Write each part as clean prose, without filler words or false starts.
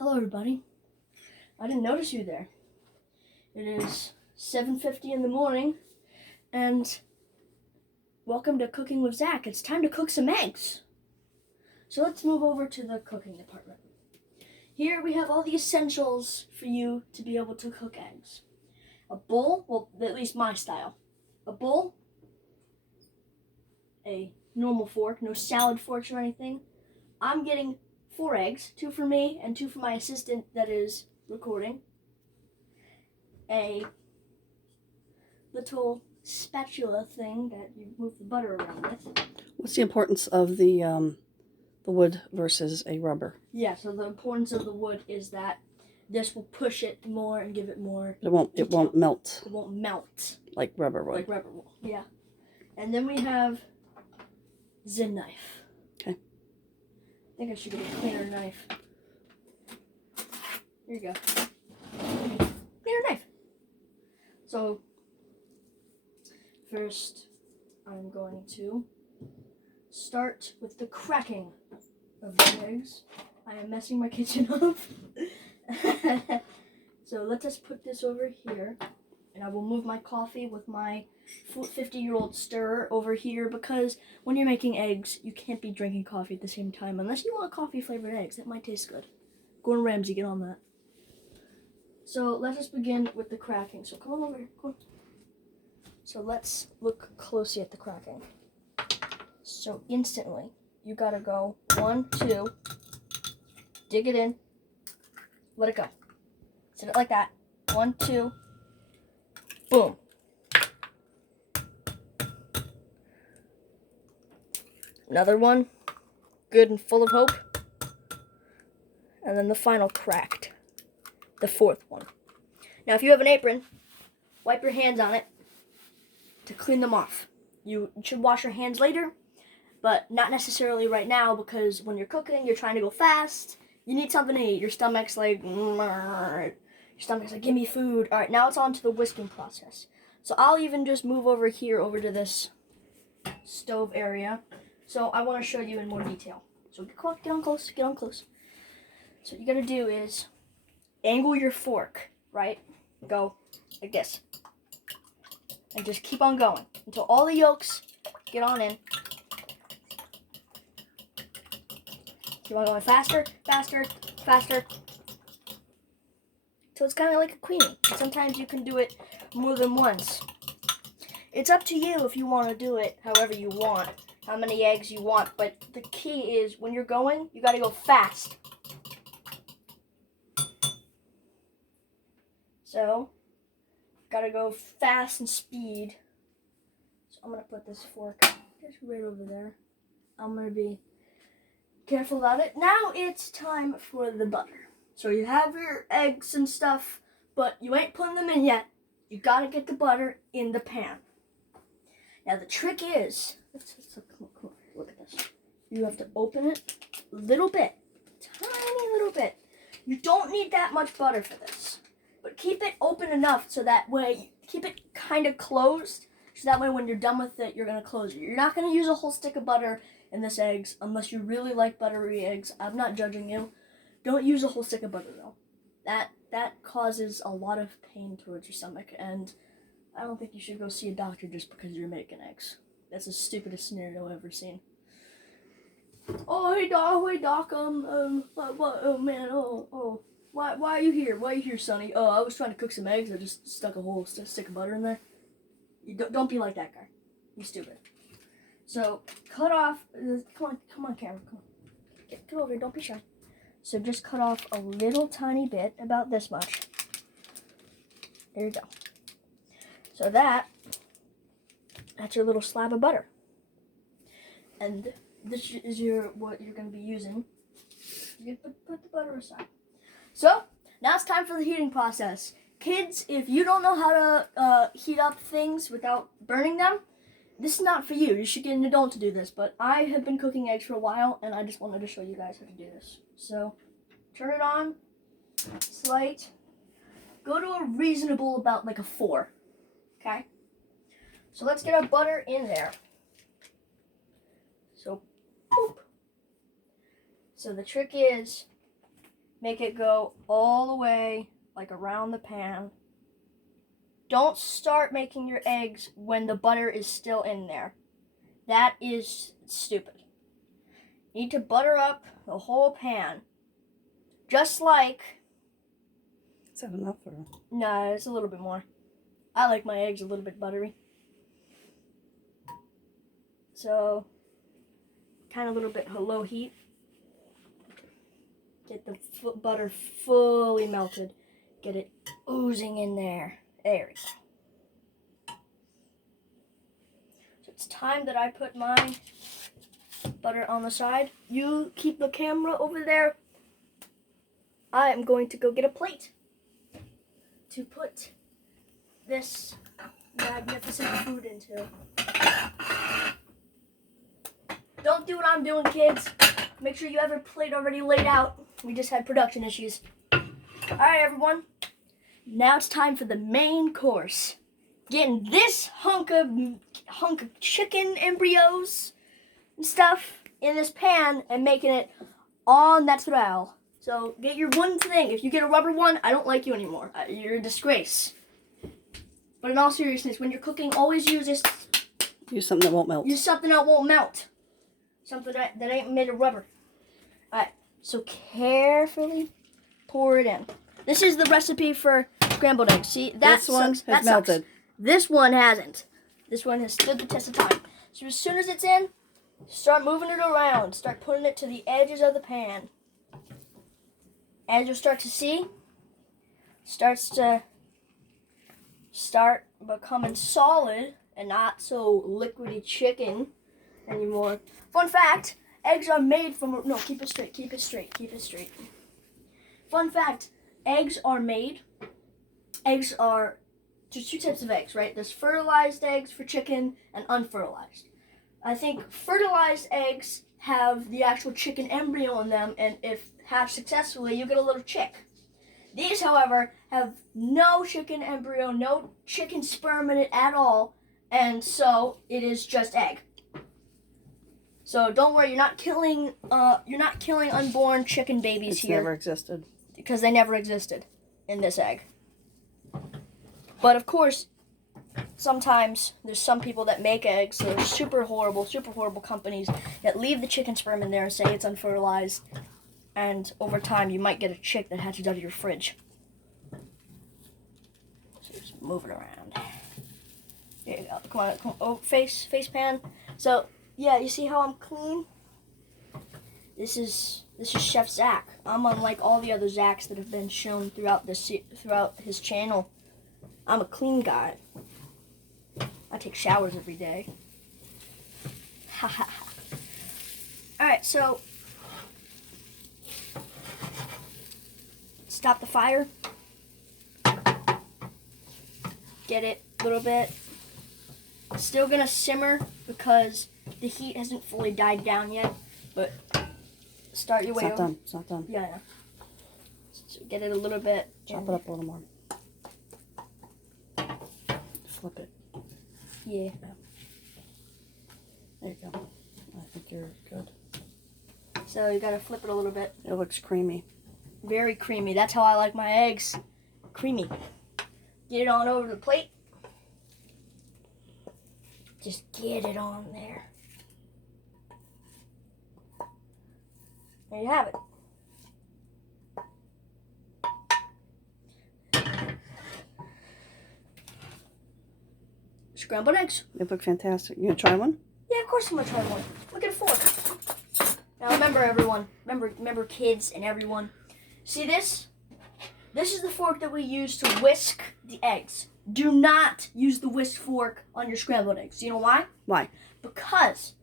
Hello everybody. I didn't notice you there. It is 7:50 in the morning and welcome to Cooking with Zach. It's time to cook some eggs. So let's move over to the cooking department. Here we have all the essentials for you to be able to cook eggs. A bowl, well at least my style. A bowl, a normal fork, no salad forks or anything. I'm getting 4 eggs, 2 for me and 2 for my assistant that is recording. A little spatula thing that you move the butter around with. What's the importance of the wood versus a rubber? Yeah, so the importance of the wood is that this will push it more and give it more. It won't melt. It won't melt like rubber would. Like rubber will. Yeah. And then we have the knife. Okay. I think I should get a cleaner knife. Here you go. Cleaner knife. So first I'm going to start with the cracking of the eggs. I am messing my kitchen up. So let us put this over here, and I will move my coffee with my 50-year-old stirrer over here, because when you're making eggs, you can't be drinking coffee at the same time unless you want coffee-flavored eggs. That might taste good. Gordon Ramsay, get on that. So let us begin with the cracking. So come on over here. Come on. So let's look closely at the cracking. So instantly, you gotta go 1, 2, dig it in, let it go. Set it like that. 1, 2, boom. Another one, good and full of hope. And then the final cracked, the 4th one. Now if you have an apron, wipe your hands on it to clean them off. You should wash your hands later, but not necessarily right now, because when you're cooking, you're trying to go fast. You need something to eat. Your stomach's like, give me food. All right, now it's on to the whisking process. So I'll even just move over here, over to this stove area. So I want to show you in more detail. So get on close, get on close. So what you gotta do is angle your fork, right? Go like this. And just keep on going until all the yolks get on in. Keep on going faster, faster, faster. So it's kind of like a queenie. Sometimes you can do it more than once. It's up to you if you want to do it however you want, how many eggs you want. But the key is when you're going, you got to go fast. So, got to go fast and speed. So I'm going to put this fork just right over there. I'm going to be careful about it. Now it's time for the butter. So you have your eggs and stuff, but you ain't putting them in yet. You gotta get the butter in the pan. Now the trick is, come on, look at this. You have to open it a little bit, tiny little bit. You don't need that much butter for this, but keep it open enough so that way, keep it kind of closed, so that way when you're done with it, you're gonna close it. You're not gonna use a whole stick of butter in this eggs unless you really like buttery eggs. I'm not judging you. Don't use a whole stick of butter though. That causes a lot of pain towards your stomach, and I don't think you should go see a doctor just because you're making eggs. That's the stupidest scenario I've ever seen. Oh hey doc, what, oh man, why are you here? Why are you here, Sonny? Oh, I was trying to cook some eggs. I just stuck a whole stick of butter in there. You don't be like that guy. You're stupid. So cut off. Come on, camera. Come on. Get over here. Don't be shy. So just cut off a little tiny bit, about this much. There you go. So that's your little slab of butter. And this is what you're going to be using. You put the butter aside. So now it's time for the heating process. Kids, if you don't know how to heat up things without burning them, this is not for you. You should get an adult to do this, but I have been cooking eggs for a while, and I just wanted to show you guys how to do this. So, turn it on, slight, go to a reasonable, about like a 4, okay? So let's get our butter in there. So, boop. So the trick is, Make it go all the way, like, around the pan. Don't start making your eggs when the butter is still in there. That is stupid. You need to butter up the whole pan. Just like... Is that enough? Or? No, it's a little bit more. I like my eggs a little bit buttery. So, kind of a little bit low heat. Get the butter fully melted. Get it oozing in there. There we go. So it's time that I put my butter on the side. You keep the camera over there. I am going to go get a plate to put this magnificent food into. Don't do what I'm doing, kids. Make sure you have your plate already laid out. We just had production issues. Alright, everyone. Now it's time for the main course. Getting this hunk of chicken embryos and stuff in this pan and making it all natural. So get your one thing. If you get a rubber one, I don't like you anymore. You're a disgrace. But in all seriousness, when you're cooking, always use this. Use something that won't melt. Use something that won't melt. Something that ain't made of rubber. Alright, so carefully pour it in. This is the recipe for scrambled eggs. See, this one has melted. This one hasn't. This one has stood the test of time. So as soon as it's in, start moving it around. Start putting it to the edges of the pan. As you'll start to see, starts to becoming solid and not so liquidy chicken anymore. Fun fact, eggs are made from... No, keep it straight, keep it straight, keep it straight. Fun fact, eggs are made... Eggs are... There's two types of eggs, right? There's fertilized eggs for chicken and unfertilized. I think fertilized eggs have the actual chicken embryo in them, and if hatched successfully, you get a little chick. These, however, have no chicken embryo, no chicken sperm in it at all, and so it is just egg. So don't worry, you're not killing unborn chicken babies It's here. never existed. Because they never existed in this egg. But of course, sometimes there's some people that make eggs, so they're super horrible companies that leave the chicken sperm in there and say it's unfertilized. And over time, you might get a chick that hatches out of your fridge. So just move it around. There you go. Come on. Oh, face pan. So yeah, you see how I'm clean? This is Chef Zach. I'm unlike all the other Zachs that have been shown throughout his channel. I'm a clean guy. I take showers every day. Ha ha ha. Alright, so stop the fire. Get it a little bit. Still gonna simmer because the heat hasn't fully died down yet, but start your way over. It's not done. It's not done. Yeah. So get it a little bit. Chop it up a little more. Flip it. Yeah. There you go. I think you're good. So you gotta flip it a little bit. It looks creamy. Very creamy. That's how I like my eggs. Creamy. Get it on over the plate. Just get it on there. There you have it. Scrambled eggs. They look fantastic. You gonna try one? Yeah, of course I'm gonna try one. Look at a fork. Now remember, everyone. Remember, kids and everyone. See this? This is the fork that we use to whisk the eggs. Do not use the whisk fork on your scrambled eggs. Do you know why? Why? Because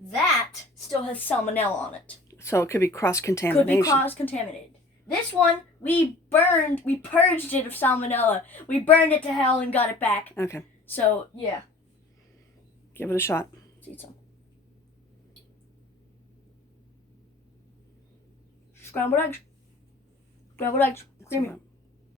that still has salmonella on it. So it could be cross-contamination. Could be cross-contaminated. This one, we purged it of salmonella. We burned it to hell and got it back. Okay. So, yeah. Give it a shot. Let's eat some. Scrambled eggs. Scrambled eggs. Creamy.